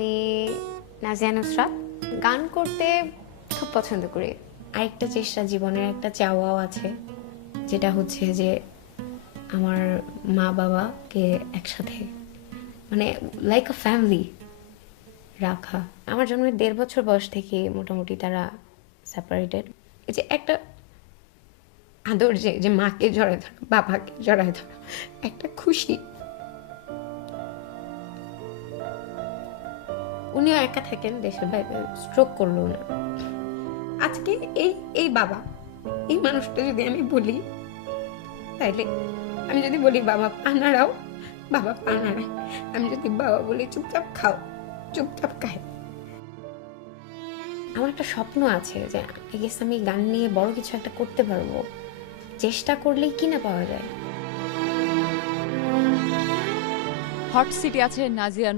আমি নাজিয়া নুসরাত। গান করতে খুব পছন্দ করি। আরেকটা চেষ্টা, জীবনের একটা চাওয়াও আছে, যেটা হচ্ছে যে আমার মা বাবাকে একসাথে, মানে লাইক আ ফ্যামিলি রাখা। আমার জন্মের 1.5 বছর বয়স থেকে মোটামুটি তারা সেপারেটেড। এই যে একটা আদর, যে মাকে জড়ায় ধরা, বাবাকে জড়ায় ধরা, একটা খুশি। উনিও একা থাকেন দেশের বাইরে, স্ট্রোক করলো না। আজকে এই বাবা, এই মানুষটা যদি আমি বলি, তাইলে আমি যদি বলি বাবা পা নাড়াও, বাবা পা নাড়ায়। আমি যদি বাবা বলি চুপচাপ খাও, চুপচাপ খায়। আমার একটা স্বপ্ন আছে যে আই গেস আমি গান নিয়ে বড় কিছু একটা করতে পারবো। চেষ্টা করলেই কি না পাওয়া যায়। হট সিটি আছে নাজিয়া